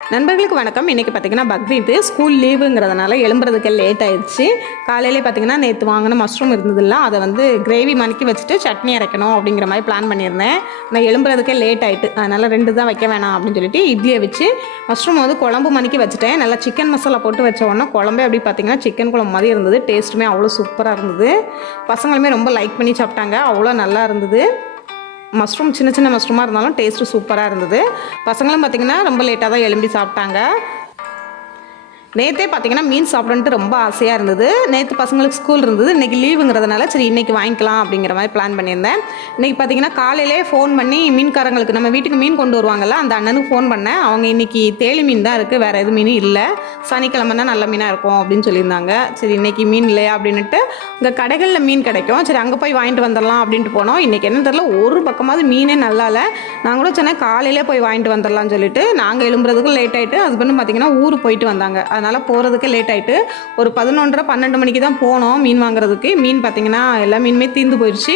நண்பர்களுக்கு வணக்கம். இன்றைக்கி பார்த்திங்கன்னா பக்ரீத்து ஸ்கூல் லீவுங்கிறதுனால எழும்புறதுக்கு லேட் ஆயிடுச்சு. காலையிலே பார்த்திங்கன்னா நேற்று வாங்கின மஷ்ரூம் இருந்ததில்ல, அதை வந்து கிரேவி மணிக்கி வச்சுட்டு சட்னி அரைக்கணும் அப்படிங்கிற மாதிரி பிளான் பண்ணியிருந்தேன். நான் எழும்புறதுக்கே லேட் ஆகிட்டு, அதனால் 2 தான் வைக்க வேணாம் அப்படின்னு சொல்லிட்டு இட்லியை வச்சு மஷ்ரூம் வந்து குழம்பு மணிக்கி வச்சுட்டேன். நல்லா சிக்கன் மசாலா போட்டு வச்ச உடனே குழம்பே அப்படி பார்த்திங்கன்னா சிக்கன் குழம்பு மாதிரி இருந்தது. டேஸ்ட்டுமே அவ்வளோ சூப்பராக இருந்தது. பசங்களுமே ரொம்ப லைக் பண்ணி சாப்பிட்டாங்க. அவ்வளோ நல்லா இருந்தது. மஷ்ரூம் சின்ன சின்ன மஷ்ரூமாக இருந்தாலும் டேஸ்ட்டு சூப்பராக இருந்தது. பசங்களும் பார்த்திங்கன்னா ரொம்ப லேட்டாக தான் எழும்பி சாப்பிட்டாங்க. நேற்றே பார்த்திங்கன்னா மீன் சாப்பிடன்ட்டு ரொம்ப ஆசையாக இருந்தது. நேற்று பசங்களுக்கு ஸ்கூல் இருந்தது, இன்றைக்கி லீவுங்கிறதுனால சரி இன்றைக்கி வாங்கிக்கலாம் அப்படிங்கிற மாதிரி பிளான் பண்ணியிருந்தேன். இன்றைக்கி பார்த்திங்கன்னா காலையிலே ஃபோன் பண்ணி மீன்காரங்களுக்கு நம்ம வீட்டுக்கு மீன் கொண்டு வருவாங்கள்ல, அந்த அண்ணனுக்கு ஃபோன் பண்ணேன். அவங்க இன்றைக்கி தேலி மீன் தான் இருக்குது, வேறு எதுவும் மீன் இல்லை, சனிக்கிழமைனா நல்ல மீனாக இருக்கும் அப்படின்னு சொல்லியிருந்தாங்க. சரி இன்றைக்கி மீன் இல்லையா அப்படின்ட்டு இங்கே கடைகளில் மீன் கிடைக்கும், சரி அங்கே போய் வாங்கிட்டு வந்துடலாம் அப்படின்ட்டு போனோம். இன்றைக்கி என்ன தெரியல, ஒரு பக்கமாவது மீனே நல்லா இல்லை. நான் கூட சொன்னேன் காலையிலே போய் வாங்கிட்டு வந்துடலாம்னு சொல்லிட்டு. நாங்கள் எழும்புறதுக்கு லேட் ஆகிட்டு, ஹஸ்பண்டும் பார்த்திங்கன்னா ஊருக்கு போயிட்டு வந்தாங்க, அதனால் போகிறதுக்கு லேட் ஆகிட்டு ஒரு 11:30-12 மணிக்கு தான் போனோம் மீன் வாங்குறதுக்கு. மீன் பார்த்திங்கன்னா எல்லா மீனுமே தீர்ந்து போயிடுச்சு.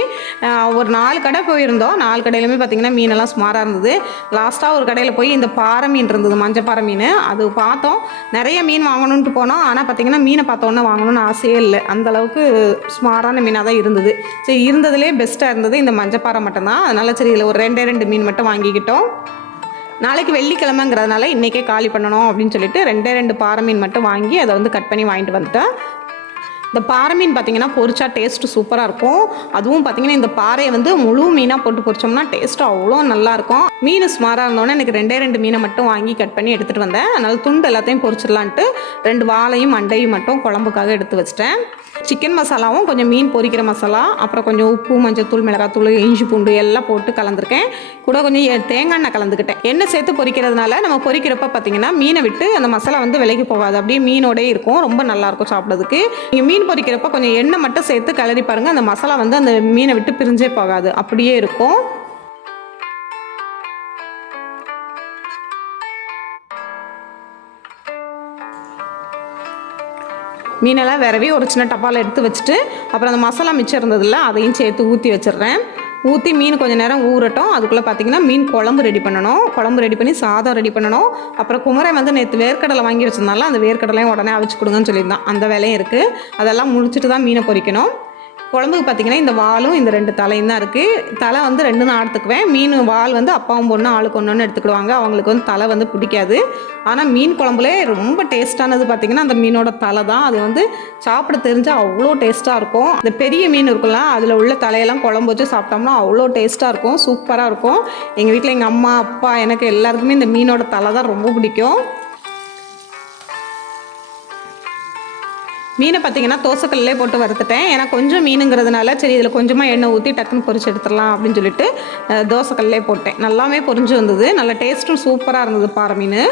ஒரு 4 கடை போயிருந்தோம். 4 கடையிலுமே பார்த்திங்கன்னா மீனெல்லாம் சுமாராக இருந்தது. லாஸ்ட்டாக ஒரு கடையில் போய் இந்த பாறை மீன் இருந்தது, மஞ்சப்பாறை மீன், அது பார்த்தோம். நிறைய மீன் வாங்கணுன்ட்டு போனோம், ஆனால் பார்த்திங்கன்னா மீனை பார்த்தோன்னே வாங்கணும்னு ஆசையே இல்லை. அந்தளவுக்கு சுமாரான மீனாக தான் இருந்தது. சரி இருந்ததுலேயே பெஸ்ட்டாக இருந்தது இந்த மஞ்சப்பாறை மட்டும்தான். அதனால் சரி இதில் ஒரு 2 மீன் மட்டும் வாங்கிக்கிட்டோம். நாளைக்கு வெள்ளிக்கிழமைங்கிறதுனால இன்றைக்கே காலி பண்ணணும் அப்படின்னு சொல்லிட்டு 2 பாறை மீன் மட்டும் வாங்கி அதை வந்து கட் பண்ணி வாங்கிட்டு வந்துட்டேன். இந்த பாறை மீன் பார்த்திங்கன்னா பொரிச்சா டேஸ்ட்டு சூப்பராக இருக்கும். அதுவும் பார்த்திங்கன்னா இந்த பாறையை வந்து முழு மீனாக போட்டு பொரிச்சோம்னா டேஸ்ட்டு அவ்வளோ நல்லாயிருக்கும். மீன் சுமாராக இருந்தோன்னே எனக்கு 2 மீனை மட்டும் வாங்கி கட் பண்ணி எடுத்துகிட்டு வந்தேன். அதனால் துண்டு எல்லாத்தையும் பொரிச்சிடலான்ட்டு 2 வாழையும் மண்டையும் மட்டும் குழம்புக்காக எடுத்து வச்சிட்டேன். சிக்கன் மசாலாவும் கொஞ்சம் மீன் பொரிக்கிற மசாலா, அப்புறம் கொஞ்சம் உப்பு, மஞ்சத்தூள், மிளகாத்தூள், இஞ்சி பூண்டு எல்லாம் போட்டு கலந்துருக்கேன். கூட கொஞ்சம் தேங்காய் எண்ணெய் கலந்துக்கிட்டேன். எண்ணெய் சேர்த்து பொரிக்கிறதுனால நம்ம பொரிக்கிறப்ப பார்த்திங்கன்னா மீனை விட்டு அந்த மசாலா வந்து விலகி போகாது, அப்படியே மீனோடே இருக்கும், ரொம்ப நல்லாயிருக்கும் சாப்பிட்றதுக்கு. நீங்கள் மீன் பொரிக்கிறப்ப கொஞ்சம் எண்ணெய் மட்டும் சேர்த்து கிளறி பாருங்கள், அந்த மசாலா வந்து அந்த மீனை விட்டு பிரிஞ்சே போகாது, அப்படியே இருக்கும். மீனெல்லாம் விரவி ஒரு சின்ன டப்பாவில் எடுத்து வச்சுட்டு அப்புறம் அந்த மசாலா மிச்சம் இருந்ததில்ல, அதையும் சேர்த்து ஊற்றி வச்சிடுறேன். ஊற்றி மீன் கொஞ்சம் நேரம் ஊறட்டும். அதுக்குள்ளே பார்த்திங்கன்னா மீன் குழம்பு ரெடி பண்ணணும். குழம்பு ரெடி பண்ணி சாதம் ரெடி பண்ணணும். அப்புறம் குமரன் வந்து நேற்று வேர்க்கடலை வாங்கி வச்சிருந்தாலும் அந்த வேர்க்கடலையும் உடனே அவிச்சு கொடுங்கன்னு சொல்லியிருந்தான். அந்த வேலையும் இருக்குது. அதெல்லாம் முடிச்சுட்டு தான் மீனை பொரிக்கணும். குழம்புக்கு பார்த்திங்கன்னா இந்த வாலும் இந்த 2 தலையும் தான் இருக்குது. தலை வந்து 2 தான் எடுத்துக்குவேன். மீன் வால் வந்து அப்பாவும் பொண்ணு ஆளுக்கு ஒன்று எடுத்துக்கிடுவாங்க. அவங்களுக்கு வந்து தலை வந்து பிடிக்காது. ஆனால் மீன் குழம்புலே ரொம்ப டேஸ்ட்டானது பார்த்திங்கன்னா அந்த மீனோட தலை தான். அது வந்து சாப்பிட தெரிஞ்சால் அவ்வளோ டேஸ்ட்டாக இருக்கும். இந்த பெரிய மீன் இருக்குல்ல, அதில் உள்ள தலையெல்லாம் குழம்பு வச்சு சாப்பிட்டோம்னா அவ்வளோ டேஸ்ட்டாக இருக்கும், சூப்பராக இருக்கும். எங்கள் வீட்டில் எங்கள் அம்மா, அப்பா, எனக்கு எல்லாருக்குமே இந்த மீனோட தலை தான் ரொம்ப பிடிக்கும். மீனை பார்த்திங்கன்னா தோசைக்கல்லே போட்டு வறுத்துட்டேன். ஏன்னா கொஞ்சம் மீனுங்கிறதுனால சரி இதில் கொஞ்சமாக எண்ணெய் ஊற்றி டக்குன்னு பொரிச்சு எடுத்துடலாம் அப்படின்னு சொல்லிட்டு தோசைக்கல்லே போட்டேன். நல்லாவே பொரிஞ்சு வந்தது, நல்ல டேஸ்ட்டும் சூப்பராக இருந்தது பாறை மீன்.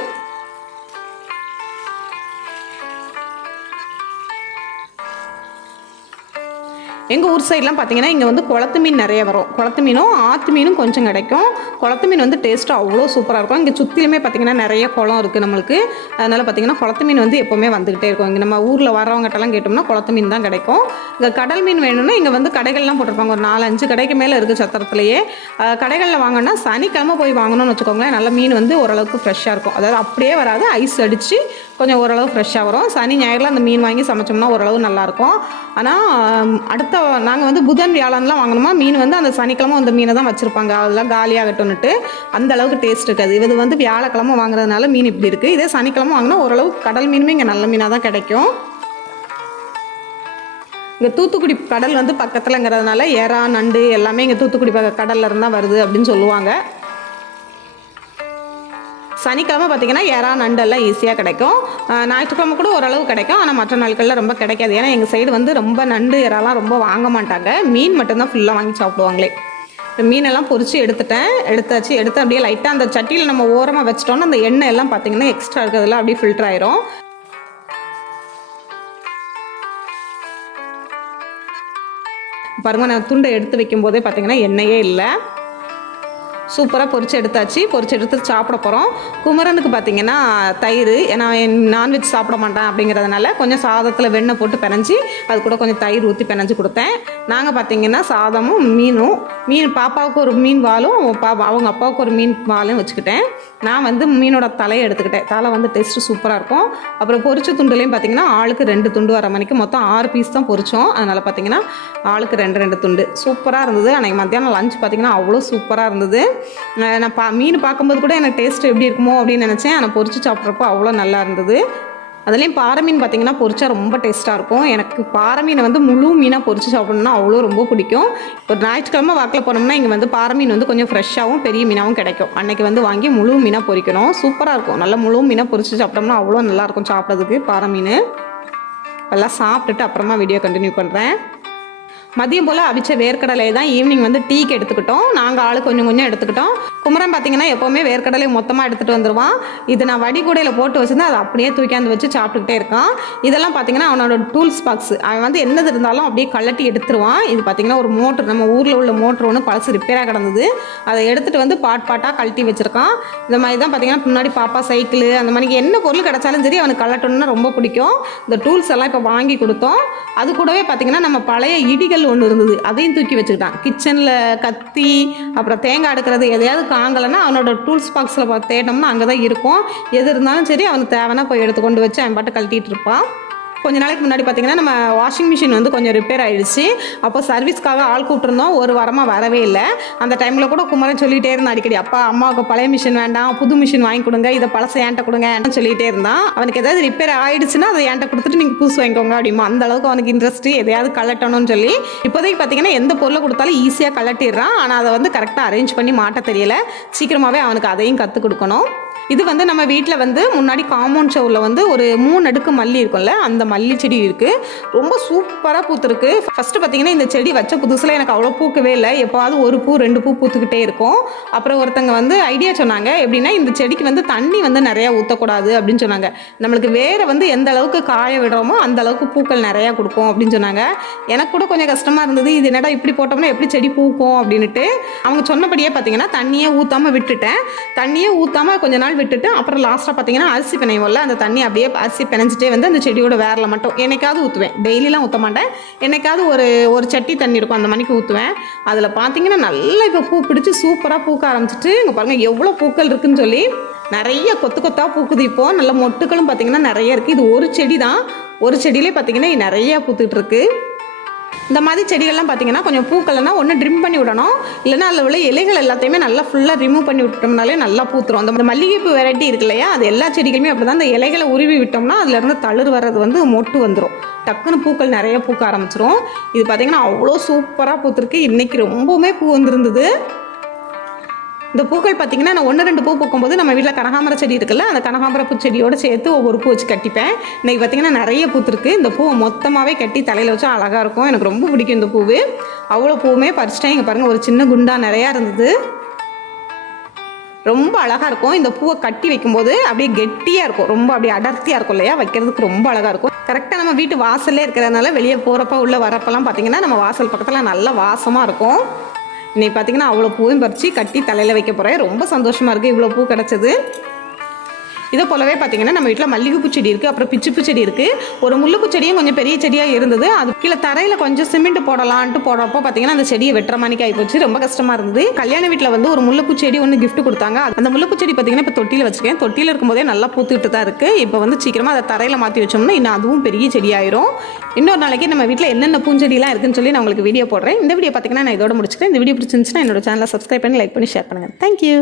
எங்கள் ஊர் சைட்லாம் பார்த்திங்கன்னா இங்கே வந்து குளத்து மீன் நிறைய வரும். குளத்து மீனும் ஆற்று மீனும் கொஞ்சம் கிடைக்கும். குளத்து மீன் வந்து டேஸ்ட்டு அவ்வளோ சூப்பராக இருக்கும். இங்கே சுற்றிலுமே பார்த்திங்கன்னா நிறைய குளம் இருக்குது நம்மளுக்கு. அதனால் பார்த்திங்கன்னா குளத்து மீன் வந்து எப்போவுமே வந்துக்கிட்டே இருக்கும். இங்கே நம்ம ஊரில் வரவங்ககிட்டலாம் கேட்டோம்னா குளத்து மீன் தான் கிடைக்கும். இங்கே கடல் மீன் வேணும்னா இங்கே வந்து கடைகள்லாம் போட்டிருப்பாங்க. ஒரு 4-5 கடைக்கு மேலே இருக்குது சத்திரத்துலேயே. கடைகளில் வாங்கினா சனிக்கிழமை போய் வாங்கணும்னு வச்சுக்கோங்களேன், நல்ல மீன் வந்து ஓரளவுக்கு ஃப்ரெஷ்ஷாக இருக்கும். அதாவது அப்படியே வராது, ஐஸ் அடித்து கொஞ்சம் ஓரளவு ஃப்ரெஷ்ஷாக வரும். சனி ஞாயிறில் அந்த மீன் வாங்கி சமைச்சோம்னா ஓரளவு நல்லாயிருக்கும். ஆனால் அடுத்த நாங்கள் வந்து புதன் வியாழன்லாம் வாங்கணுமா மீன் வந்து அந்த சனிக்கிழமை அந்த மீனை தான் வச்சுருப்பாங்க. அதெல்லாம் காலியாகட்டும்னுட்டு அந்த அளவுக்கு டேஸ்ட் இருக்காது. இது வந்து வியாழக்கிழமை வாங்குறதுனால மீன் இப்படி இருக்குது. இதே சனிக்கிழமை வாங்கினா ஓரளவுக்கு கடல் மீனுமே இங்கே நல்ல மீனாக தான் கிடைக்கும். இங்கே தூத்துக்குடி கடல் வந்து பக்கத்துலங்கிறதுனால எறா, நண்டு எல்லாமே இங்கே தூத்துக்குடி கடலில் இருந்தால் வருது அப்படின்னு சொல்லுவாங்க. சனிக்கிழமை பார்த்திங்கன்னா எறா, நண்டெல்லாம் ஈஸியாக கிடைக்கும். ஞாயிற்றுக்கிழமை கூட ஓரளவு கிடைக்கும், ஆனால் மற்ற நாட்களில் ரொம்ப கிடைக்காது. ஏன்னா எங்கள் சைடு வந்து ரொம்ப நண்டு, எறாலாம் ரொம்ப வாங்க மாட்டாங்க. மீன் மட்டும்தான் ஃபுல்லாக வாங்கி சாப்பிடுவாங்களே. மீனெல்லாம் பொரித்து எடுத்தாச்சு. எடுத்து அப்படியே லைட்டாக அந்த சட்டியில் நம்ம ஓரமாக வச்சிட்டோன்னா அந்த எண்ணெய் எல்லாம் பார்த்திங்கன்னா எக்ஸ்ட்ரா இருக்கிறதுலாம் அப்படியே ஃபில்டர் ஆயிரும். பாருங்கள், நான் துண்டை எடுத்து வைக்கும் போதே பார்த்திங்கன்னா எண்ணெயே இல்லை. சூப்பராக பொரிச்சு எடுத்தாச்சு. பொரிச்சு எடுத்து சாப்பிட போகிறோம். குமரனுக்கு பார்த்திங்கன்னா தயிர், ஏன்னா நான்வெஜ் சாப்பிட மாட்டேன் அப்படிங்கிறதுனால கொஞ்சம் சாதத்தில் வெண்ணெய் போட்டு பிணைஞ்சி அது கூட கொஞ்சம் தயிர் ஊற்றி பிணைஞ்சி கொடுத்தேன். நாங்கள் பார்த்திங்கன்னா சாதமும் மீன் பாப்பாவுக்கு ஒரு மீன் வாலும் அவங்க அப்பாவுக்கு ஒரு மீன் வாலும் வச்சுக்கிட்டேன். நான் வந்து மீனோட தலையை எடுத்துக்கிட்டேன். தலை வந்து டேஸ்ட்டு சூப்பராக இருக்கும். அப்புறம் பொரிச்ச துண்டுலேயும் பார்த்திங்கன்னா ஆளுக்கு 2 துண்டு வர மணிக்கு மொத்தம் 6 பீஸ் தான் பொரிச்சோம். அதனால் பார்த்திங்கன்னா ஆளுக்கு 2 துண்டு சூப்பராக இருந்தது. அன்றைக்கி மத்தியானம் லஞ்ச் பார்த்திங்கன்னா அவ்வளோ சூப்பராக இருந்தது. நான் மீன் பார்க்கும்போது கூட எனக்கு டேஸ்ட் எப்படி இருக்குமோ அப்படின்னு நினச்சேன். ஆனால் பொரிச்சு சாப்பிட்றப்போ அவ்வளோ நல்லா இருந்தது. அதுலேயும் பாறை மீன் பார்த்திங்கன்னா பொரிச்சா ரொம்ப டேஸ்ட்டாக இருக்கும். எனக்கு பாறை மீனை வந்து முழு மீனாக பொரிச்சு சாப்பிடணும்னா அவ்வளோ ரொம்ப பிடிக்கும். ஒரு ஞாயிற்றுக்கிழமை வாக்கில் போனோம்னா இங்கே வந்து பாறை மீன் வந்து கொஞ்சம் ஃப்ரெஷ்ஷாகவும் பெரிய மீனாகவும் கிடைக்கும். அன்றைக்கி வந்து வாங்கி முழு மீனாக பொரிக்கணும். சூப்பராக இருக்கும். நல்லா முழு மீனாக பொரிச்சு சாப்பிட்டோம்னா அவ்வளோ நல்லாயிருக்கும் சாப்பிட்றதுக்கு பாறை மீன். எல்லாம் சாப்பிட்டுட்டு அப்புறமா வீடியோ கண்டினியூ பண்ணுறேன். மதியம் போல் அவிச்ச வேர்க்கடலை தான் ஈவினிங் வந்து டீக்கு எடுத்துக்கிட்டோம். நாங்கள் ஆள் கொஞ்சம் கொஞ்சம் எடுத்துக்கிட்டோம். குமரன் பார்த்திங்கன்னா எப்போவுமே வேர்க்கடலை மொத்தமாக எடுத்துகிட்டு வந்துடுவான். இது நான் வடிகூடையில் போட்டு வச்சுருந்தேன். அதை அப்படியே தூக்கியாந்து வச்சு சாப்பிட்டுக்கிட்டே இருக்கான். இதெல்லாம் பார்த்திங்கன்னா அவனோட டூல்ஸ் பாக்ஸ். அவன் வந்து என்னது இருந்தாலும் அப்படியே கழட்டி எடுத்துருவான். இது பார்த்திங்கன்னா ஒரு மோட்ரு, நம்ம ஊரில் உள்ள மோட்ரு ஒன்று பழசு ரிப்பேராக கிடந்தது. அதை எடுத்துகிட்டு வந்து பாட்டாக கழட்டி வச்சுருக்கான். இந்த மாதிரி தான் பார்த்திங்கன்னா முன்னாடி பாப்பா சைக்கிள் அந்த மாதிரி என்ன பொருள் கிடச்சாலும் சரி அவனுக்கு கழட்டணும்னா ரொம்ப பிடிக்கும். இந்த டூல்ஸ் எல்லாம் இப்போ வாங்கி கொடுத்தோம். அது கூடவே பார்த்திங்கன்னா நம்ம பழைய இடிகள் ஒன்று இருந்தது, அதையும் தூக்கி வச்சுக்கிட்டான். கிச்சனில் கத்தி அப்புறம் தேங்காய் எடுக்கிறது எதையாவது காங்கலைன்னா அவனோட டூல்ஸ் பாக்ஸில் தேட்டோம்னா அங்கே தான் இருக்கும். எது இருந்தாலும் சரி அவனுக்கு தேவைன்னா போய் எடுத்து கொண்டு வச்சு அவன் பாட்டு கழட்டிகிட்டு இருப்பான். கொஞ்ச நாளைக்கு முன்னாடி பார்த்திங்கன்னா நம்ம வாஷிங் மிஷின் வந்து கொஞ்சம் ரிப்பேர் ஆகிடுச்சு. அப்போ சர்வீஸ்க்காக ஆள் கூப்பிட்ருந்தோம். ஒரு வாரமாக வரவே இல்லை. அந்த டைமில் கூட குமரன் சொல்லிகிட்டே இருந்தான் அடிக்கடி, அப்பா அம்மாவுக்கு பழைய மிஷின் வேண்டாம், புது மிஷின் வாங்கி கொடுங்க, இதை பழசை ஏன்ட்ட கொடுங்க சொல்லிகிட்டே இருந்தான். அவனுக்கு ஏதாவது ரிப்பேர் ஆகிடுச்சுன்னா அதை ஏன்ட்ட கொடுத்துட்டு நீங்கள் புதுசு வாங்கிக்கோங்க அப்படிமா. அந்த அளவுக்கு அவனுக்கு இன்ட்ரெஸ்ட்டு எதையாவது கலட்டணும்னு சொல்லி. இப்போதைக்கு பார்த்திங்கன்னா எந்த பொருளை கொடுத்தாலும் ஈஸியாக கலட்டிடுறான். ஆனால் அதை வந்து கரெக்டாக அரேஞ்ச் பண்ணி மாட்ட தெரியல. சீக்கிரமாகவே அவனுக்கு அதையும் கற்றுக் கொடுக்கணும். இது வந்து நம்ம வீட்டில் வந்து முன்னாடி காம்பவுண்ட் ஷோவில் வந்து ஒரு 3 அடுக்கு மல்லி இருக்கும்ல, அந்த மல்லி செடி இருக்குது. ரொம்ப சூப்பராக பூத்துருக்கு. ஃபஸ்ட்டு பார்த்திங்கன்னா இந்த செடி வச்ச புதுசில் எனக்கு அவ்வளோ பூக்கவே இல்லை. எப்போவாவது ஒரு பூ 2 பூ பூத்துக்கிட்டே இருக்கும். அப்புறம் ஒருத்தங்க வந்து ஐடியா சொன்னாங்க, எப்படின்னா இந்த செடிக்கு வந்து தண்ணி வந்து நிறையா ஊற்றக்கூடாது அப்படின்னு சொன்னாங்க. நம்மளுக்கு வேறு வந்து எந்த அளவுக்கு காய விடுறோமோ அந்த அளவுக்கு பூக்கள் நிறையா கொடுக்கும் அப்படின்னு சொன்னாங்க. எனக்கு கூட கொஞ்சம் கஷ்டமாக இருந்தது, இது என்னடா இப்படி போட்டோம்னா எப்படி செடி பூக்கும் அப்படின்ட்டு. அவங்க சொன்னபடியே பார்த்திங்கன்னா தண்ணியே ஊற்றாமல் விட்டுட்டேன். தண்ணியே ஊற்றாமல் கொஞ்ச நாள் விட்டுட்டு அப்புறம் லாஸ்ட்டாக பார்த்தீங்கன்னா அரிசி பிணைவோம்ல, அந்த தண்ணி அப்படியே அரிசி பிணைஞ்சிட்டே வந்து அந்த செடியோட வேரில் மட்டும் என்னைக்காவது ஊற்றுவேன். டெய்லிலாம் ஊற்ற மாட்டேன். என்னைக்காவது ஒரு சட்டி தண்ணி இருக்கும், அந்த மணிக்கு ஊற்றுவேன். அதில் பார்த்தீங்கன்னா நல்லா இப்போ பூ பிடிச்சி சூப்பராக பூக்க ஆரம்பிச்சிட்டு, இங்கே பாருங்கள் எவ்வளோ பூக்கள் இருக்குதுன்னு சொல்லி நிறைய கொத்து கொத்தாக பூக்குது. இப்போது நல்ல மொட்டுகளும் பார்த்திங்கன்னா நிறைய இருக்குது. இது ஒரு செடி தான், ஒரு செடியிலே பார்த்திங்கன்னா நிறையா பூத்துக்கிட்டு இருக்குது. இந்த மாதிரி செடிகள்லாம் பார்த்திங்கன்னா கொஞ்சம் பூக்கள்னா ஒன்று ட்ரிம் பண்ணி விடணும், இல்லைனா அதில் உள்ள இலைகள் எல்லாத்தையுமே நல்லா ஃபுல்லாக ரிமூவ் பண்ணி விட்டோம்னாலே நல்லா பூத்துரும். அந்த மல்லிகைப்பூ வெரைட்டி இருக்கு இல்லையா, அது எல்லா செடிகளுமே அப்படி தான். அந்த இலைகளை உருவி விட்டோம்னா அதுலேருந்து தளிர் வர்றது வந்து மொட்டு வந்துடும். டக்குன்னு பூக்கள் நிறைய பூக்க ஆரம்பிச்சிரும். இது பார்த்திங்கன்னா அவ்வளோ சூப்பராக பூத்துருக்கு. இன்றைக்கி ரொம்பவுமே பூ வந்துருந்தது. இந்த பூக்கள் பார்த்திங்கன்னா நான் 1-2 பூ பூக்கும்போது நம்ம வீட்டில் கனகாம்பர செடி இருக்குல்ல, அந்த கனகாம்பர பூ செடியோடு சேர்த்து ஒவ்வொரு பூ வச்சு கட்டிப்பேன். இன்றைக்கி பார்த்திங்கன்னா நிறைய பூத்துருக்கு. இந்த பூவை மொத்தமாகவே கட்டி தலையில் வச்சா அழகாக இருக்கும். எனக்கு ரொம்ப பிடிக்கும் இந்த பூவு. அவ்வளோ பூவுமே பறிச்சிட்டேன். இங்கே பாருங்கள் ஒரு சின்ன குண்டா நிறையா இருந்தது. ரொம்ப அழகாக இருக்கும். இந்த பூவை கட்டி வைக்கும்போது அப்படியே கெட்டியாக இருக்கும், ரொம்ப அப்படியே அடர்த்தியாக இருக்கும் இல்லையா, வைக்கிறதுக்கு ரொம்ப அழகாக இருக்கும். கரெக்டாக நம்ம வீட்டு வாசல்லே இருக்கிறதுனால வெளியே போகிறப்ப உள்ள வரப்பெல்லாம் பார்த்திங்கன்னா நம்ம வாசல் பக்கத்தில் நல்ல வாசமாக இருக்கும். இன்னைக்கு பார்த்திங்கன்னா அவ்வளோ பூவும் பறித்து கட்டி தலையில் வைக்க போகிறேன். ரொம்ப சந்தோஷமாக இருக்குது இவ்வளோ பூ கிடச்சது. இதை போலவே பார்த்திங்கன்னா நம்ம வீட்டில் மல்லிகைப்பூ செடி இருக்குது, அப்புறம் பிச்சுப்பூ செடி இருக்குது. ஒரு முல்லைப்பூ செடியும் கொஞ்சம் பெரிய செடியாக இருந்தது. அது கீழே தரையில் கொஞ்சம் சிமெண்ட் போடலான்ட்டு போடுறப்போ பார்த்திங்கன்னா அந்த செடியை வெட்டுற மணிக்கு ஆகிப்போச்சு. ரொம்ப கஷ்டமாக இருந்தது. கல்யாண வீட்டில் வந்து ஒரு முல்லைப்பூ செடி ஒன்று கிஃப்ட் கொடுத்தாங்க. அந்த முல்லைப்பூ செடி பார்த்திங்கன்னா இப்போ தொட்டியில் வச்சுருக்கேன். தொட்டியில் இருக்கும்போதே நல்லா பூத்துக்கிட்டு தான் இருக்குது. இப்போ வந்து சீக்கிரமாக அதை தரையில் மாற்றி வச்சோம்னா இன்னும் அதுவும் பெரிய செடியாயிரும். இன்னொரு நாளைக்கு நம்ம வீட்டில் என்னென்ன பூஞ்செடிலாம் இருக்குன்னு சொல்லி நான் உங்களுக்கு வீடியோ போடுறேன். இந்த வீடியோ பார்த்திங்கன்னா நான் இதோட முடிச்சுக்கிறேன். இந்த வீடியோ பிடிச்சிருந்துச்சுன்னா என்னோட சேனலை சப்ஸ்கிரைப் பண்ணி லைக் பண்ணி ஷேர் பண்ணுங்கள். தேங்க்யூ.